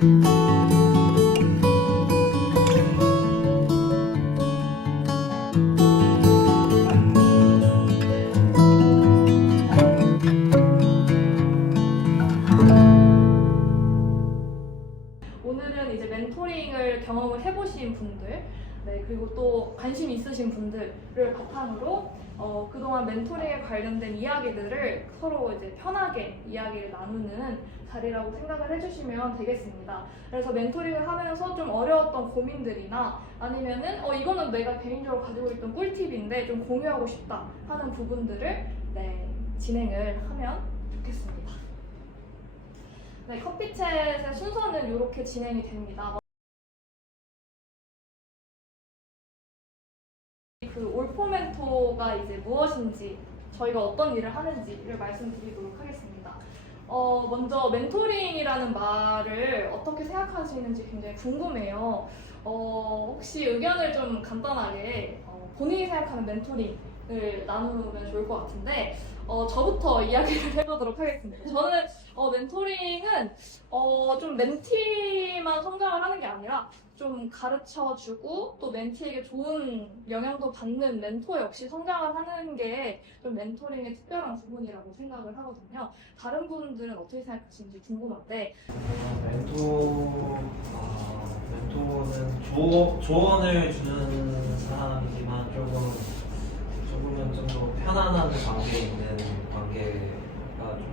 오늘은 이제 멘토링을 경험을 해보신 분들, 네, 그리고 또 관심 있으신 분들을 바탕으로 그동안 멘토링에 관련된 이야기들을 서로 이제 편하게 이야기를 나누는 자리라고 생각을 해주시면 되겠습니다. 그래서 멘토링을 하면서 좀 어려웠던 고민들이나 아니면은 이거는 내가 개인적으로 가지고 있던 꿀팁인데 좀 공유하고 싶다 하는 부분들을 진행을 하면 좋겠습니다. 네, 커피챗의 순서는 이렇게 진행이 됩니다. 그 올포 멘토가 이제 무엇인지, 저희가 어떤 일을 하는지를 말씀드리도록 하겠습니다. 먼저 멘토링이라는 말을 어떻게 생각하시는지 굉장히 궁금해요. 혹시 의견을 좀 간단하게 본인이 생각하는 멘토링을 나누면 좋을 것 같은데 저부터 이야기를 해보도록 하겠습니다. 저는 멘토링은 좀 멘티만 성장을 하는 게 아니라 좀 가르쳐주고 또 멘티에게 좋은 영향도 받는 멘토 역시 성장을 하는 게 좀 멘토링의 특별한 부분이라고 생각을 하거든요. 다른 분들은 어떻게 생각하시는지 궁금한데. 멘토는 조언을 주는 사람이지만 조금은 좀 더 편안한 관계에 있는 관계가 좀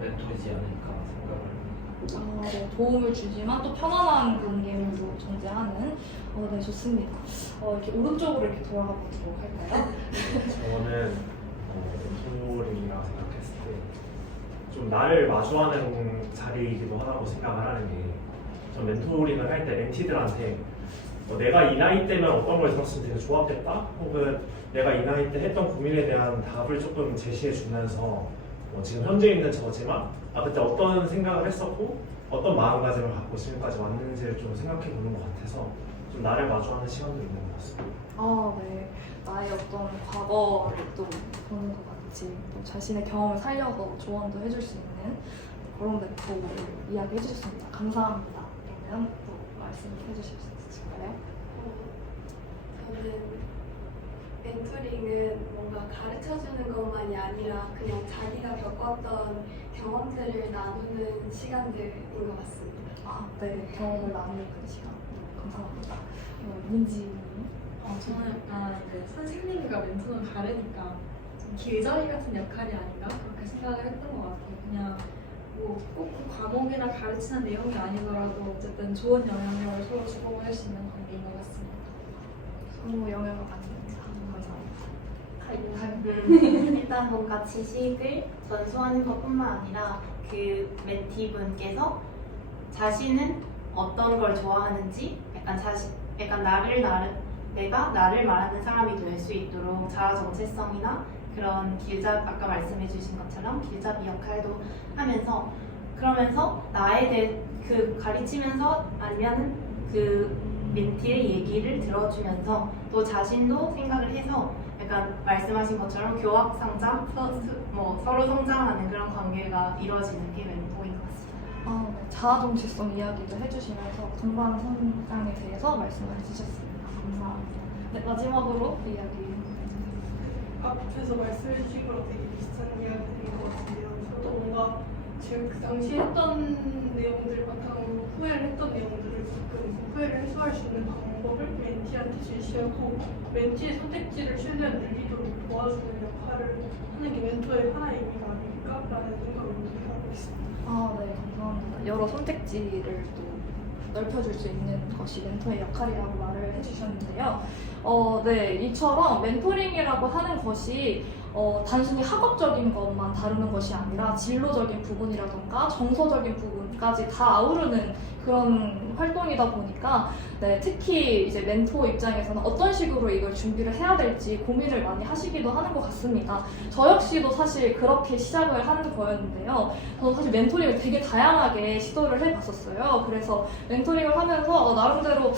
멘토이지 않을까 생각을 합니다. 네, 도움을 주지만 또 편안한 관계도 존재하는. 네, 좋습니다. 이렇게 오른쪽으로 이렇게 돌아가 보도록 할까요? 저는 멘토링이라고 생각했을 때 좀 나를 마주하는 자리이기도 하다고 생각을 하는 게, 전 멘토링을 할 때 멘티들한테 내가 이 나이 때면 어떤 걸 들었으면 되게 좋았겠다, 혹은 내가 이 나이 때 했던 고민에 대한 답을 조금 제시해 주면서 지금 현재 있는 저지만 그때 어떤 생각을 했었고 어떤 마음가짐을 갖고 지금까지 왔는지를 좀 생각해 보는 것 같아서 좀 나를 마주하는 시간도 있는 것 같습니다. 네. 나의 어떤 과거를 또 보는 것 같이 또 자신의 경험을 살려서 조언도 해줄 수 있는 그런 멘토를 이야기해 주셨습니다. 감사합니다. 그러면 또 말씀해 주실 수 있을까요? 저는 멘토링은 뭔가 가르쳐주는 것만이 아니라 그냥 자기가 겪었던 경험들을 나누는 시간들인 것 같습니다. 네. 경험을 나누는 그 시간. 감사합니다. 민지님. 저는 약간 선생님과 멘토는 다르니까 좀 길잡이 같은 역할이 아닌가 그렇게 생각을 했던 것 같아요. 그냥 꼭 그 과목이나 가르치는 내용이 아니더라도 어쨌든 좋은 영향력을 서로 주고받을 수 있는 관계인 것 같습니다. 서로 영향을 받습니다. 감사합니다. 일단 뭔가 지식을 전수하는 것뿐만 아니라 그 멘티분께서 자신은 어떤 걸 좋아하는지 내가 나를 말하는 사람이 될 수 있도록 자아 정체성이나 그런 아까 말씀해주신 것처럼 길잡이 역할도 하면서, 그러면서 나에 대해 가르치면서 아니면 그 멘티의 얘기를 들어주면서 또 자신도 생각을 해서 약간 말씀하신 것처럼 교합 성장, 서로 성장하는 그런 관계가 이루어지는 게 멘토인 것 같습니다. 네. 자아 정체성 이야기도 해주시면서 동반 성장에 대해서 말씀을 해주셨습니다. 감사합니다. 네, 마지막으로 이야기. 앞에서 말씀해 주신 거랑 되게 비슷한 이야기인 것 같은데요. 저도 뭔가 지금 그 당시 했던 내용들 바탕으로 후회를 했던 내용들을 가끔 후회를 해소할 수 있는 방법을 멘티한테 제시하고 멘티의 선택지를 최대한 늘리도록 도와주는 역할을 하는 게 멘토의 하나의 의미가 아닐까라는 생각을 하고 있습니다. 네, 감사합니다. 여러 선택지를 또 넓혀줄 수 있는 것이 멘토의 역할이라고 말을 해주셨는데요. 네, 이처럼 멘토링이라고 하는 것이 단순히 학업적인 것만 다루는 것이 아니라 진로적인 부분이라던가 정서적인 부분까지 다 아우르는 그런 활동이다 보니까 특히 이제 멘토 입장에서는 어떤 식으로 이걸 준비를 해야 될지 고민을 많이 하시기도 하는 것 같습니다. 저 역시도 사실 그렇게 시작을 하는 거였는데요. 저는 사실 멘토링을 되게 다양하게 시도를 해봤었어요. 그래서 멘토링을 하면서 나름대로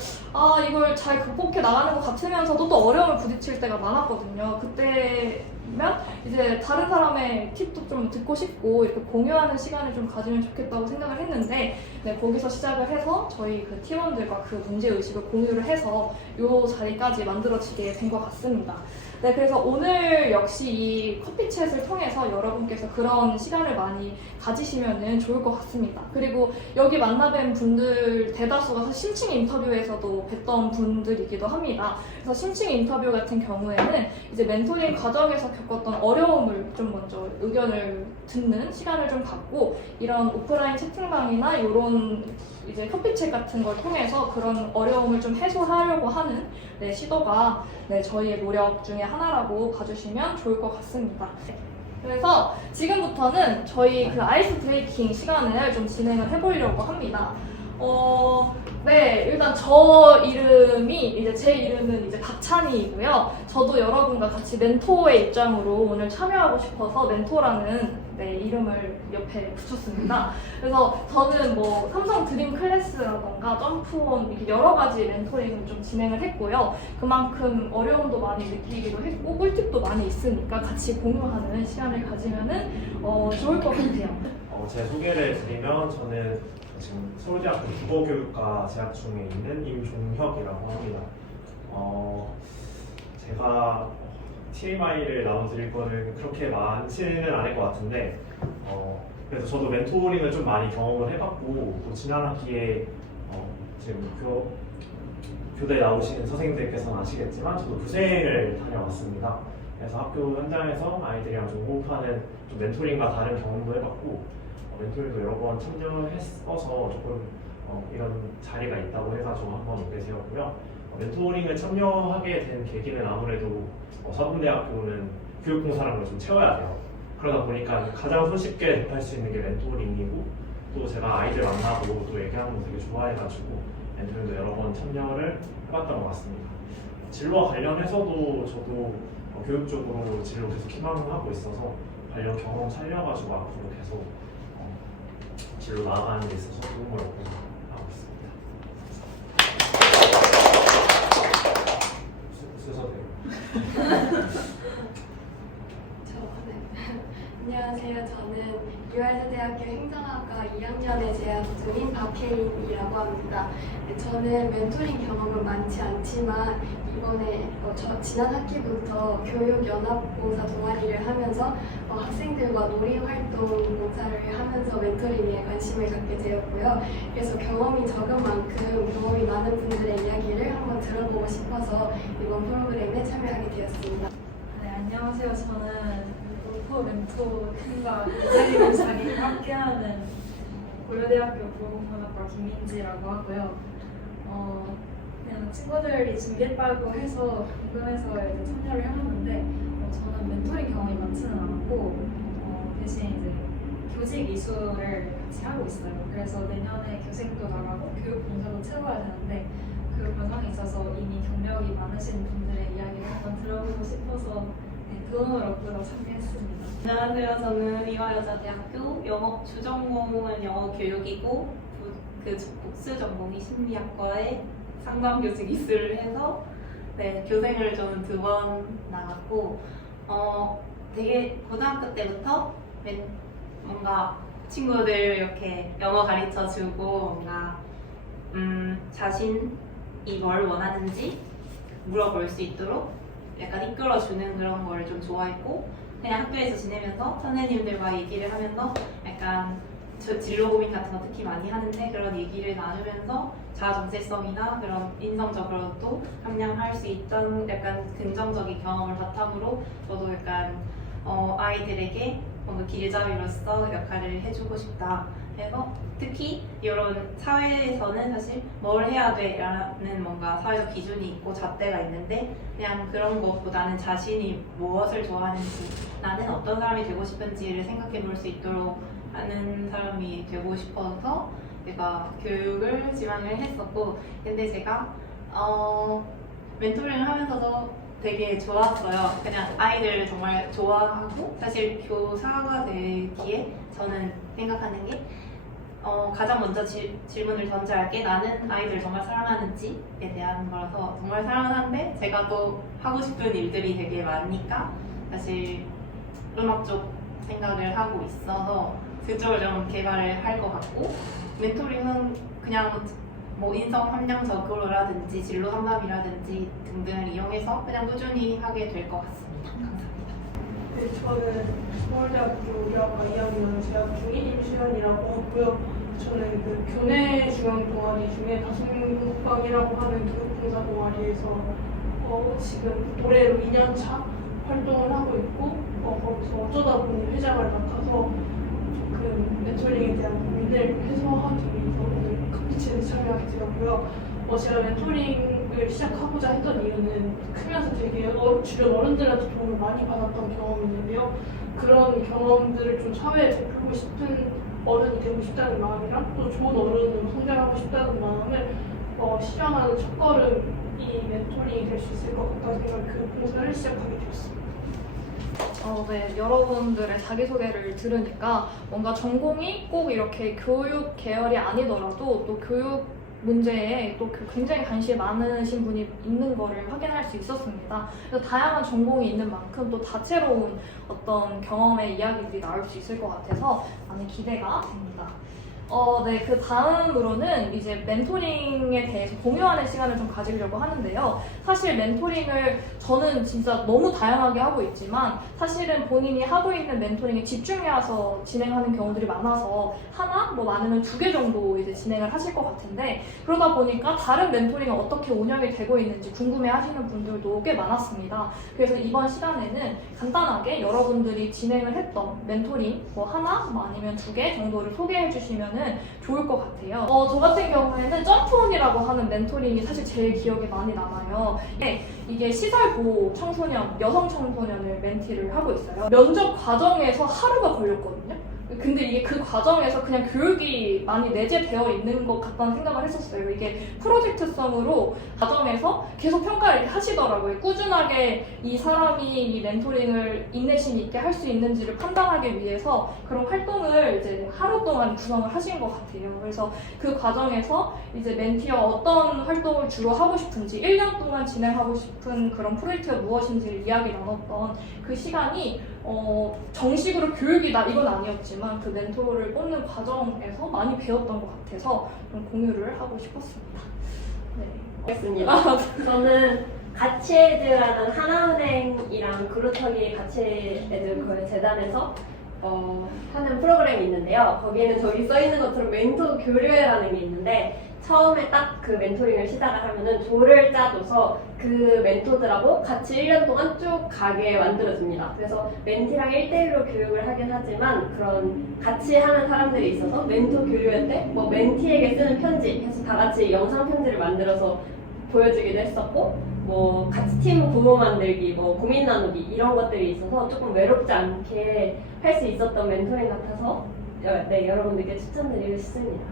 이걸 잘 극복해 나가는 것 같으면서도 또 어려움을 부딪힐 때가 많았거든요. 그때면 이제 다른 사람의 팁도 좀 듣고 싶고 이렇게 공유하는 시간을 좀 가지면 좋겠다고 생각을 했는데 네, 거기서 시작을 해서 저희 그 팀원들과 그 문제 의식을 공유를 해서 이 자리까지 만들어지게 된 것 같습니다. 네, 그래서 오늘 역시 이 커피챗을 통해서 여러분께서 그런 시간을 많이 가지시면 좋을 것 같습니다. 그리고 여기 만나뵌 분들 대다수가 사실 심층 인터뷰에서도 뵀던 분들이기도 합니다. 그래서 심층 인터뷰 같은 경우에는 이제 멘토링 과정에서 겪었던 어려움을 좀 먼저 의견을 듣는 시간을 좀 갖고 이런 오프라인 채팅방이나 이런 이제 커피챗 같은 걸 통해서 그런 어려움을 좀 해소하려고 하는 네, 시도가 네, 저희의 노력 중에 하나라고 봐주시면 좋을 것 같습니다. 그래서 지금부터는 저희 그 아이스 브레이킹 시간을 좀 진행을 해보려고 합니다. 네, 일단 저 이름이 이제 제 이름은 이제 박찬희이고요. 저도 여러분과 같이 멘토의 입장으로 오늘 참여하고 싶어서 멘토라는 네, 이름을 옆에 붙였습니다. 그래서 저는 뭐 삼성 드림 클래스라던가 점프온 이렇게 여러 가지 멘토링을 좀 진행을 했고요. 그만큼 어려움도 많이 느끼기도 했고 꿀팁도 많이 있으니까 같이 공유하는 시간을 가지면은 좋을 것 같아요. 제 소개를 드리면 저는 지금 서울대학교 국어교육과 재학 중에 있는 임종혁이라고 합니다. 제가 TMI를 나눠드릴 거는 그렇게 많지는 않을 것 같은데 그래서 저도 멘토링을 좀 많이 경험을 해봤고 또 지난 학기에 지금 교대에 나오시는 선생님들께서는 아시겠지만 저도 부생을 다녀왔습니다. 그래서 학교 현장에서 아이들이랑 좀 호흡하는 좀 멘토링과 다른 경험도 해봤고 멘토링도 여러 번 참여했어서 조금 이런 자리가 있다고 해가지고 한번 오게 되었고요. 멘토링을 참여하게 된 계기는 아무래도 사범대학교는 교육봉사라는 걸 좀 채워야 돼요. 그러다 보니까 가장 손쉽게 접할 수 있는 게 멘토링이고 또 제가 아이들 만나고 또 얘기하는 거 되게 좋아해가지고 멘토링도 여러 번 참여를 해봤던 것 같습니다. 진로와 관련해서도 저도 교육 쪽으로 진로 계속 희망을 하고 있어서 관련 경험 살려가지고 앞으로 계속 진로 나아가는 데 있어서 도움을 얻고 하고 있습니다. 안녕하세요. 저는 유아세대학교 행정학과 2학년에 재학 중인 박혜인이라고 합니다. 저는 멘토링 경험은 많지 않지만 이번에 지난 학기부터 교육연합봉사 동아리를 하면서 학생들과 놀이활동 봉사를 하면서 멘토링에 관심을 갖게 되었고요. 그래서 경험이 적은 만큼 경험이 많은 분들의 이야기를 한번 들어보고 싶어서 이번 프로그램에 참여하게 되었습니다. 네, 안녕하세요. 저는 멘토 팀과 기자님 자리를 함께하는 고려대학교 국어공학과 김민지라고 하고요. 그냥 친구들이 준비했다고 해서 궁금해서 이제 참여를 해봤는데 저는 멘토링 경험이 많지는 않았고 대신 이제 교직 이수를 같이 하고 있어요. 그래서 내년에 교생도 나가고 교육 봉사도 채워야 되는데 그 과정에 있어서 이미 경력이 많으신 분들의 이야기를 한번 들어보고 싶어서 도움을 얻고서 참여했습니다. 안녕하세요. 저는 이화여자대학교 영어 주전공은 영어 교육이고 그 복수 전공이 심리학과에 상담교직 이수를 해서 교생을 저는 2번 나갔고 되게 고등학교 때부터 뭔가 친구들 이렇게 영어 가르쳐주고 뭔가 자신이 뭘 원하는지 물어볼 수 있도록 약간 이끌어주는 그런 걸 좀 좋아했고 그냥 학교에서 지내면서 선생님들과 얘기를 하면서 약간 진로 고민 같은 거 특히 많이 하는데 그런 얘기를 나누면서 자아 정체성이나 그런 인성적으로도 함양할 수 있던 약간 긍정적인 경험을 바탕으로 저도 약간 아이들에게 뭔가 길잡이로서 역할을 해주고 싶다 해서 특히 이런 사회에서는 사실 뭘 해야 돼라는 뭔가 사회적 기준이 있고 잣대가 있는데 그냥 그런 것보다는 자신이 무엇을 좋아하는지 나는 어떤 사람이 되고 싶은지를 생각해 볼 수 있도록 하는 사람이 되고 싶어서 제가 교육을 지망을 했었고 근데 제가 멘토링을 하면서도 되게 좋았어요. 그냥 아이들을 정말 좋아하고 사실 교사가 되기에 저는 생각하는 게 가장 먼저 질문을 던져야 할 게 나는 아이들 정말 사랑하는지에 대한 거라서 정말 사랑하는데 제가 또 하고 싶은 일들이 되게 많으니까 사실 음악 쪽 생각을 하고 있어서 그쪽을 좀 개발을 할 것 같고, 멘토링은 그냥 뭐 인성 함량적으로라든지 진로 상담이라든지 등등을 이용해서 그냥 꾸준히 하게 될 것 같습니다. 감사합니다. 네, 저는 서울대학교 의료학과 2학년 재학 중인 임시현이라고 하고요. 저는 그 교내 중앙 동아리 중에 다중국방이라고 하는 교육봉사 동아리에서 지금 올해로 2년차 활동을 하고 있고, 거기서 어쩌다 보니 회장을 맡아서 그 멘토링에 대한 고민을 해소하기 위해서 오늘 컨텐츠에 참여하게 되었고요. 제가 멘토링을 시작하고자 했던 이유는 크면서 되게 주변 어른들한테 도움을 많이 받았던 경험이 있는데요. 그런 경험들을 좀 사회에 베풀고 싶은 어른이 되고 싶다는 마음이랑 또 좋은 어른으로 성장하고 싶다는 마음을 실현하는 첫걸음이 멘토링이 될 수 있을 것 같다는 생각에 그 봉사를 시작하게 되었습니다. 네, 여러분들의 자기소개를 들으니까 뭔가 전공이 꼭 이렇게 교육 계열이 아니더라도 또 교육 문제에 또 굉장히 관심이 많으신 분이 있는 거를 확인할 수 있었습니다. 그래서 다양한 전공이 있는 만큼 또 다채로운 어떤 경험의 이야기들이 나올 수 있을 것 같아서 많이 기대가 됩니다. 네, 그 다음으로는 이제 멘토링에 대해서 공유하는 시간을 좀 가지려고 하는데요. 사실 멘토링을 저는 진짜 너무 다양하게 하고 있지만 사실은 본인이 하고 있는 멘토링에 집중해서 진행하는 경우들이 많아서 하나, 뭐 많으면 2개 정도 이제 진행을 하실 것 같은데, 그러다 보니까 다른 멘토링은 어떻게 운영이 되고 있는지 궁금해 하시는 분들도 꽤 많았습니다. 그래서 이번 시간에는 간단하게 여러분들이 진행을 했던 멘토링 뭐 하나, 뭐 아니면 2개 정도를 소개해 주시면 좋을 것 같아요. 저 같은 경우에는 점프온이라고 하는 멘토링이 사실 제일 기억에 많이 남아요. 이게 시설보 청소년, 여성 청소년을 멘티를 하고 있어요. 면접 과정에서 하루가 걸렸거든요. 근데 이게 그 과정에서 그냥 교육이 많이 내재되어 있는 것 같다는 생각을 했었어요. 이게 프로젝트성으로 과정에서 계속 평가를 이렇게 하시더라고요. 꾸준하게 이 사람이 이 멘토링을 인내심 있게 할 수 있는지를 판단하기 위해서 그런 활동을 이제 하루 동안 구성을 하신 것 같아요. 그래서 그 과정에서 이제 멘티와 어떤 활동을 주로 하고 싶은지, 1년 동안 진행하고 싶은 그런 프로젝트가 무엇인지를 이야기 나눴던 그 시간이 정식으로 교육이다 이건 아니었지만 그 멘토를 뽑는 과정에서 많이 배웠던 것 같아서 좀 공유를 하고 싶었습니다. 네. 알겠습니다. 저는 가치에드라는 하나은행이랑 그루터기 가치에드 그 재단에서 하는 프로그램이 있는데요. 거기에는 저기 써 있는 것처럼 멘토 교류회라는 게 있는데, 처음에 딱 그 멘토링을 시작을 하면은 조를 짜줘서 그 멘토들하고 같이 1년 동안 쭉 가게 만들어줍니다. 그래서 멘티랑 1대1로 교육을 하긴 하지만 그런 같이 하는 사람들이 있어서 멘토 교류회 때 뭐 멘티에게 쓰는 편지 해서 다 같이 영상 편지를 만들어서 보여주기도 했었고, 뭐 같이 팀 부모 만들기, 뭐 고민 나누기 이런 것들이 있어서 조금 외롭지 않게 할 수 있었던 멘토링 같아서 네, 여러분들께 추천드리고 싶습니다.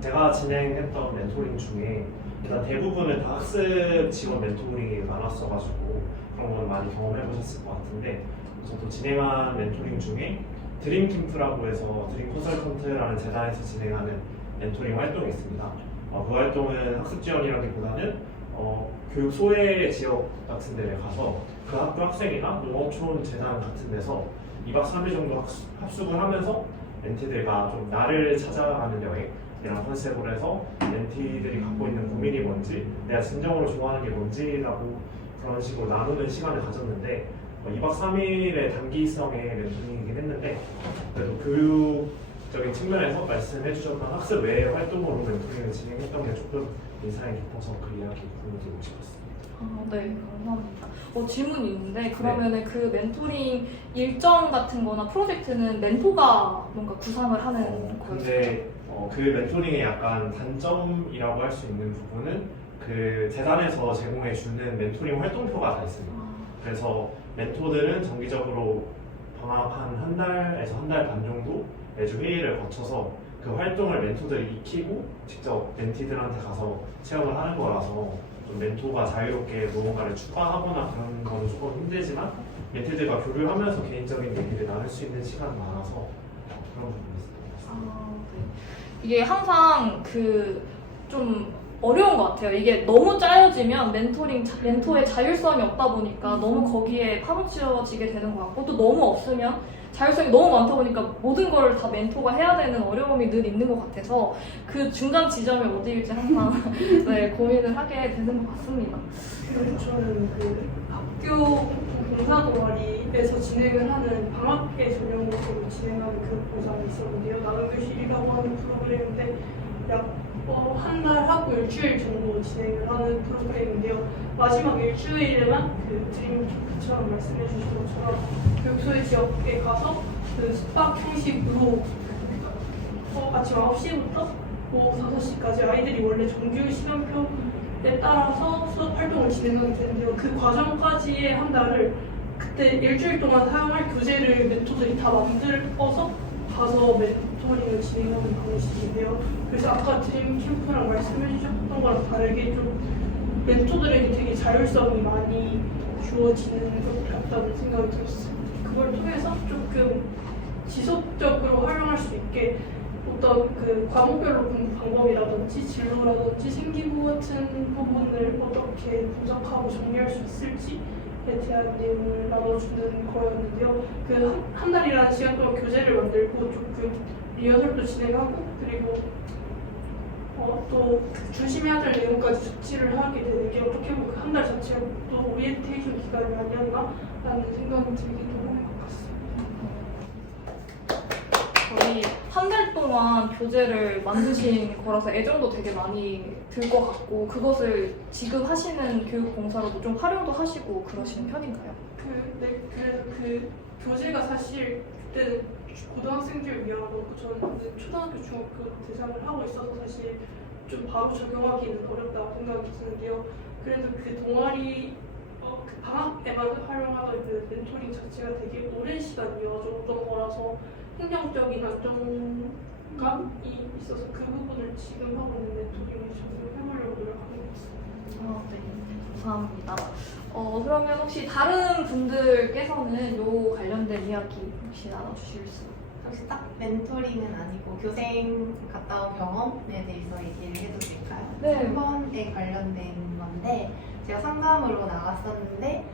제가 진행했던 멘토링 중에 일단 대부분은 다 학습 지원 멘토링이 많았어가지고 그런 건 많이 경험해 보셨을 것 같은데, 저도 진행한 멘토링 중에 드림캠프라고 해서 드림 컨설턴트라는 재단에서 진행하는 멘토링 활동이 있습니다. 그 활동은 학습 지원이라기보다는 교육 소외 지역 같은 데를 가서 그 학교 학생이나 농어촌 재단 같은 데서 2박 3일 정도 합숙을 하면서 멘티들과 좀 나를 찾아가는 여행이라는 컨셉으로 해서 멘티들이 갖고 있는 고민이 뭔지, 내가 진정으로 좋아하는 게 뭔지라고 그런 식으로 나누는 시간을 가졌는데, 2박 3일의 단기성의 멘토링이긴 했는데 그래도 교육적인 측면에서 말씀해 주셨던 학습 외의 활동으로 멘토링을 진행했던 게 조금 인상이 깊어서 그 이야기 공유드리고 싶었습니다. 네, 감사합니다. 질문이 있는데 그러면은 그 멘토링 일정 같은 거나 프로젝트는 멘토가 뭔가 구상을 하는 거예요? 근데 그 멘토링의 약간 단점이라고 할 수 있는 부분은 그 재단에서 제공해 주는 멘토링 활동표가 다 있습니다. 그래서 멘토들은 정기적으로 방학 한 달에서 한 달 반 정도 매주 회의를 거쳐서 그 활동을 멘토들이 익히고 직접 멘티들한테 가서 체험을 하는 거라서 좀 멘토가 자유롭게 무언가를 추가하거나 그런 건 조금 힘들지만 멘티들과 교류하면서 개인적인 얘기를 나눌 수 있는 시간이 많아서 그런 부분이 있습니다. 네. 이게 항상 그 좀 어려운 것 같아요. 이게 너무 짜여지면 멘토의 자율성이 없다 보니까 너무 거기에 파묻혀지게 되는 것 같고 또 너무 없으면 자율성이 너무 많다 보니까 모든 걸 다 멘토가 해야 되는 어려움이 늘 있는 것 같아서 그 중간 지점이 어디일지 항상 네, 고민을 하게 되는 것 같습니다. 그리고 저는 그 학교 봉사 동아리에서 진행을 하는 방학회 전용으로 진행하는 그 봉사가 있었는데요. 나눔 교실이라고 하는 프로그램인데 약 한 달 하고 일주일 정도 진행을 하는 프로그램인데요. 마지막 일주일에만 그 드림 캠프처럼 말씀해 주신 것처럼 교육소의 지역에 가서 그 숙박 형식으로 아침 9시부터 오후 5시까지 아이들이 원래 정규 시간표에 따라서 수업 활동을 진행하게 되는데요. 그 과정까지의 한 달을 그때 일주일 동안 사용할 교재를 멘토들이 다 만들어서 가서 멘토링을 진행하는 방식인데요. 그래서 아까 드림 캠프랑 말씀해 주셨던 거랑 다르게 좀 멘토들에게 되게 자율성이 많이 주어지는 것 같다는 생각이 들었어요. 그걸 통해서 조금 지속적으로 활용할 수 있게 어떤 그 과목별로 공부 방법이라든지 진로라든지 생기부 같은 부분을 어떻게 분석하고 정리할 수 있을지에 대한 내용을 나눠주는 거였는데요. 그 한 달이라는 시간 동안 교재를 만들고 조금 리허설도 진행하고 그리고 또 중심해야 될 내용까지 숙지를 하게 되는 게 어떻게 보면 한 달 자체가 또 오리엔테이션 기간이 아니었나라는 생각이 들기도 하는 것 같습니다. 거의 한 달 동안 교재를 만드신 거라서 애정도 되게 많이 들 것 같고 그것을 지금 하시는 교육봉사로도 좀 활용도 하시고 그러시는 편인가요? 네, 그래서 그 교재가 사실 그때는 고등학생들 위한 거고 저는 초등학교, 중학교 대상을 하고 있어서 사실 좀 바로 적용하기는 어렵다고 생각이 드는데요. 그래도 그 동아리 그 방학에만 활용하던 그 멘토링 자체가 되게 오랜 시간 이어졌던 거라서 행정적인 안정감이 있어서 그 부분을 지금 하고 있는 멘토링에 적용해보려고 노력하는 것 같습니다. 네, 감사합니다. 그러면 혹시 다른 분들께서는 요 관련된 이야기 혹시 나눠주실 수? 혹시 딱 멘토링은 아니고 교생 갔다 온 경험에 대해서 얘기를 해도 될까요? 네. 3번에 관련된 건데 제가 상담으로 나갔었는데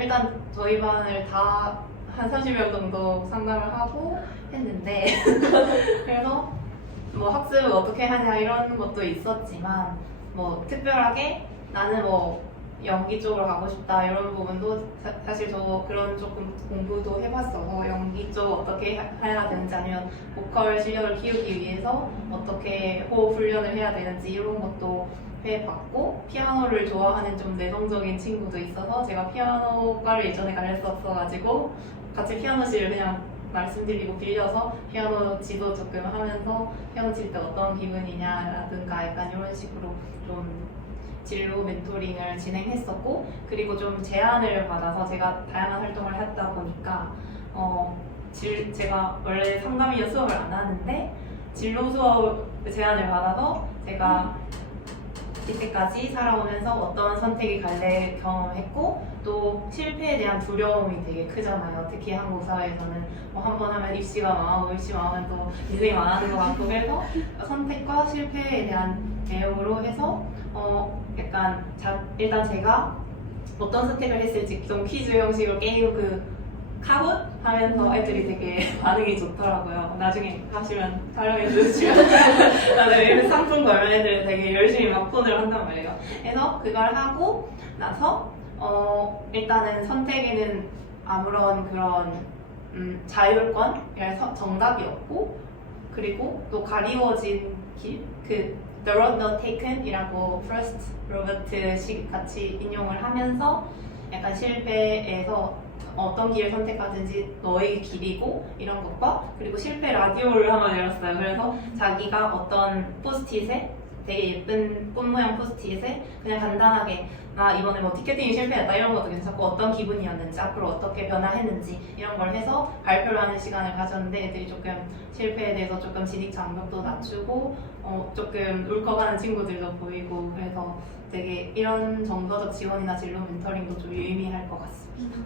일단 저희 반을 다 한 30명 정도 상담을 하고 했는데 그래서 뭐 학습을 어떻게 하냐 이런 것도 있었지만 뭐 특별하게 나는 뭐 연기 쪽으로 가고 싶다 이런 부분도 사실 저 그런 조금 공부도 해봤어서 연기 쪽 어떻게 해야 되는지 아니면 보컬 실력을 키우기 위해서 어떻게 호흡 훈련을 해야 되는지 이런 것도 해봤고 피아노를 좋아하는 좀 내성적인 친구도 있어서 제가 피아노과를 예전에 갈렸었어가지고 같이 피아노실을 그냥 말씀드리고 빌려서 피아노 지도 조금 하면서 피아노 칠 때 어떤 기분이냐라든가 약간 이런 식으로 좀 진로 멘토링을 진행했었고 그리고 좀 제안을 받아서 제가 다양한 활동을 했다 보니까 제가 원래 상담이나 수업을 안 하는데 진로 수업 제안을 받아서 제가 이때까지 살아오면서 어떤 선택이 갈래 경험했고 또 실패에 대한 두려움이 되게 크잖아요. 특히 한국 사회에서는 한 번 하면 입시가 망하고 입시 망하면 또 인생이 망하는 것 같고 그래서 선택과 실패에 대한 대응으로 해서 약간 일단 제가 어떤 선택을 했을지 좀 퀴즈 형식으로 게임 그 카봇 하면서 애들이 되게 반응이 좋더라고요. 나중에 하시면 촬영해 주시면 나중에 상품 걸면 애들이 되게 열심히 막 폰을 한단 말이에요. 그래서 그걸 하고 나서 일단은 선택에는 아무런 그런 자율권, 정답이었고 그리고 또 가리워진 길, 그 The Road Not Taken 이라고 프러스트 로버트 같이 인용을 하면서 약간 실패에서 어떤 길을 선택하든지 너의 길이고 이런 것과 그리고 실패 라디오를 한번 열었어요. 그래서 자기가 어떤 포스트잇에 되게 예쁜 꽃 모양 포스트잇에 그냥 간단하게 나 이번에 뭐 티켓팅이 실패했다 이런 것도 괜찮고 어떤 기분이었는지 앞으로 어떻게 변화했는지 이런 걸 해서 발표를 하는 시간을 가졌는데 애들이 조금 실패에 대해서 조금 진입 장벽도 낮추고 조금 울컥하는 친구들도 보이고 그래서 되게 이런 정서적 지원이나 진로 멘토링도 좀 유의미할 것 같습니다.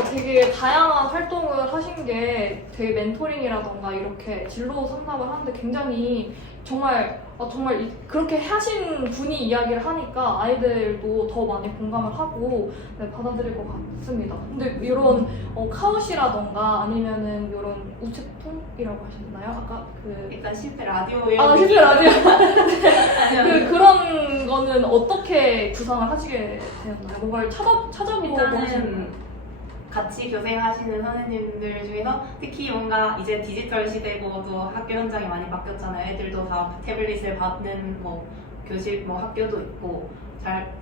되게 다양한 활동을 하신 게 되게 멘토링이라던가 이렇게 진로 상담을 하는데 굉장히 정말 그렇게 하신 분이 이야기를 하니까 아이들도 더 많이 공감을 하고 네, 받아들일 것 같습니다. 근데 이런 카웃이라던가 아니면은 이런 우체통이라고 하셨나요? 아까 그 일단 실패 라디오예요. 실패 라디오 그런 거는 어떻게 구상을 하시게 되었나요? 뭔가를 찾아보고 하셨나요? 일단은 같이 교생하시는 선생님들 중에서 특히 뭔가 이제 디지털 시대고 또 학교 현장이 많이 바뀌었잖아요. 애들도 다 태블릿을 받는 뭐 교실 뭐 학교도 있고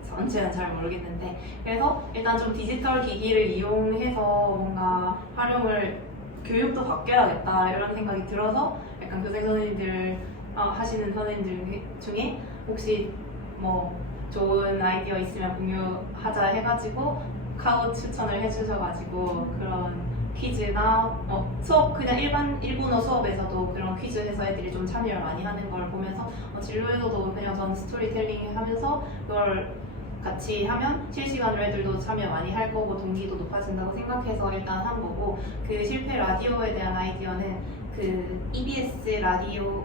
전체는 잘 모르겠는데 그래서 일단 좀 디지털 기기를 이용해서 뭔가 활용을 교육도 바뀌어야겠다 이런 생각이 들어서 약간 교생 선생님들 하시는 선생님들 중에 혹시 뭐 좋은 아이디어 있으면 공유하자 해가지고 카웃 추천을 해주셔가지고 그런 퀴즈나 수업 그냥 일본어 수업에서도 그런 퀴즈 해서 애들이 좀 참여를 많이 하는 걸 보면서 진로에서도 그냥 전 스토리텔링 하면서 그걸 같이 하면 실시간으로 애들도 참여 많이 할 거고 동기도 높아진다고 생각해서 일단 한 거고 그 실패 라디오에 대한 아이디어는 그 EBS 라디오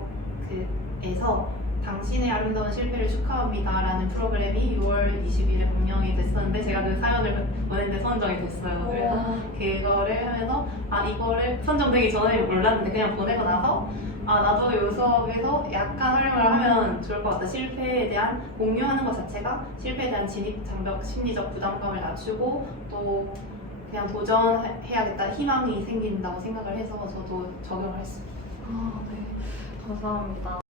그에서 당신의 아름다운 실패를 축하합니다라는 프로그램이 6월 20일에 방영이 됐었는데 제가 그 사연을 보냈는데 선정이 됐어요. 그래서 그거를 하면서 이거를 선정되기 전에 몰랐는데 그냥 보내고 나서 나도 이 수업에서 약간 활용을 하면 좋을 것 같다. 실패에 대한 공유하는 것 자체가 실패에 대한 진입 장벽 심리적 부담감을 낮추고 또 그냥 도전해야겠다 희망이 생긴다고 생각을 해서 저도 적용을 했습니다. 네. 감사합니다.